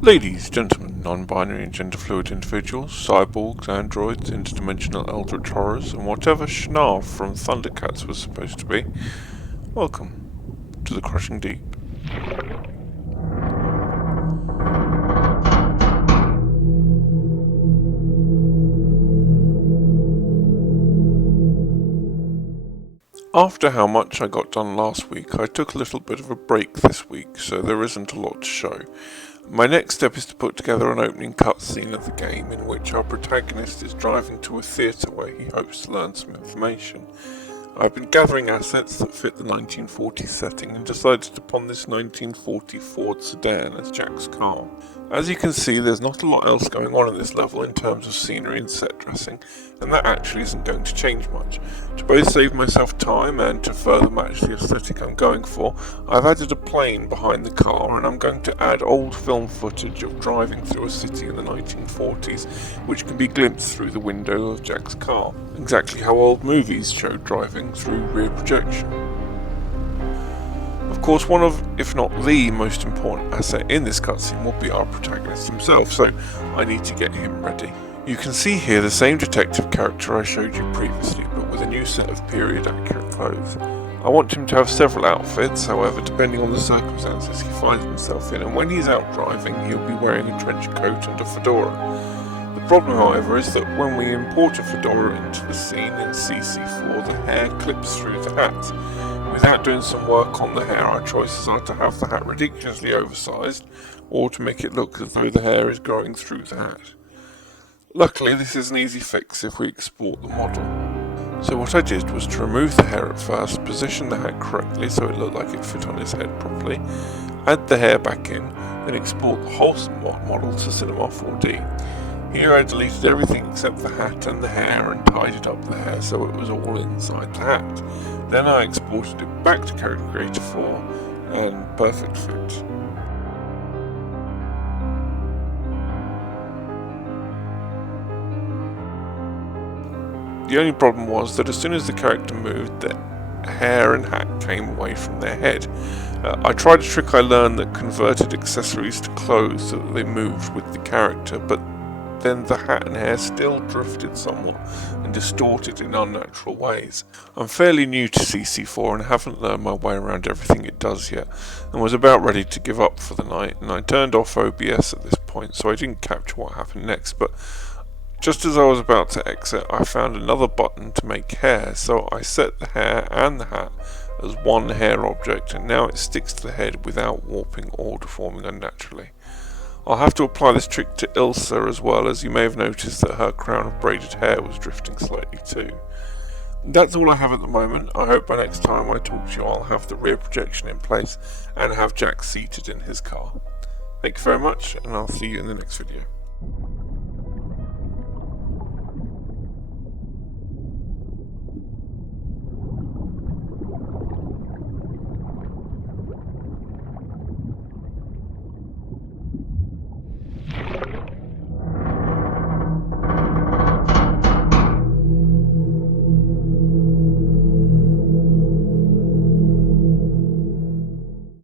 Ladies, gentlemen, non-binary and gender-fluid individuals, cyborgs, androids, interdimensional eldritch horrors, and whatever Schnarf from Thundercats was supposed to be, welcome to the Crushing Deep. After how much I got done last week, I took a little bit of a break this week, so there isn't a lot to show. My next step is to put together an opening cutscene of the game in which our protagonist is driving to a theatre where he hopes to learn some information. I've been gathering assets that fit the 1940s setting and decided upon this 1940 Ford sedan as Jack's car. As you can see, there's not a lot else going on in this level in terms of scenery and set dressing, and that actually isn't going to change much. To both save myself time and to further match the aesthetic I'm going for, I've added a plane behind the car, and I'm going to add old film footage of driving through a city in the 1940s, which can be glimpsed through the window of Jack's car. Exactly how old movies showed driving through rear projection. Of course, one of, if not the most important asset in this cutscene will be our protagonist himself, so I need to get him ready. You can see here the same detective character I showed you previously, but with a new set of period-accurate clothes. I want him to have several outfits, however, depending on the circumstances he finds himself in, and when he's out driving, he'll be wearing a trench coat and a fedora. The problem, however, is that when we import a fedora into the scene in CC4, the hair clips through the hat. Without doing some work on the hair, our choices are to have the hat ridiculously oversized, or to make it look as though the hair is growing through the hat. Luckily, this is an easy fix if we export the model. So what I did was to remove the hair at first, position the hat correctly so it looked like it fit on his head properly, add the hair back in, then export the whole model to Cinema 4D. Here I deleted everything except the hat and the hair and tidied up the hair so it was all inside the hat. Then I exported it back to Character Creator 4 and perfect fit. The only problem was that as soon as the character moved, the hair and hat came away from their head. I tried a trick I learned that converted accessories to clothes so that they moved with the character, but then the hat and hair still drifted somewhat and distorted in unnatural ways. I'm fairly new to CC4 and haven't learned my way around everything it does yet, and was about ready to give up for the night, and I turned off OBS at this point so I didn't capture what happened next, but just as I was about to exit, I found another button to make hair, so I set the hair and the hat as one hair object, and now it sticks to the head without warping or deforming unnaturally. I'll have to apply this trick to Ilsa as well, as you may have noticed that her crown of braided hair was drifting slightly too. That's all I have at the moment. I hope by next time I talk to you I'll have the rear projection in place and have Jack seated in his car. Thank you very much, and I'll see you in the next video.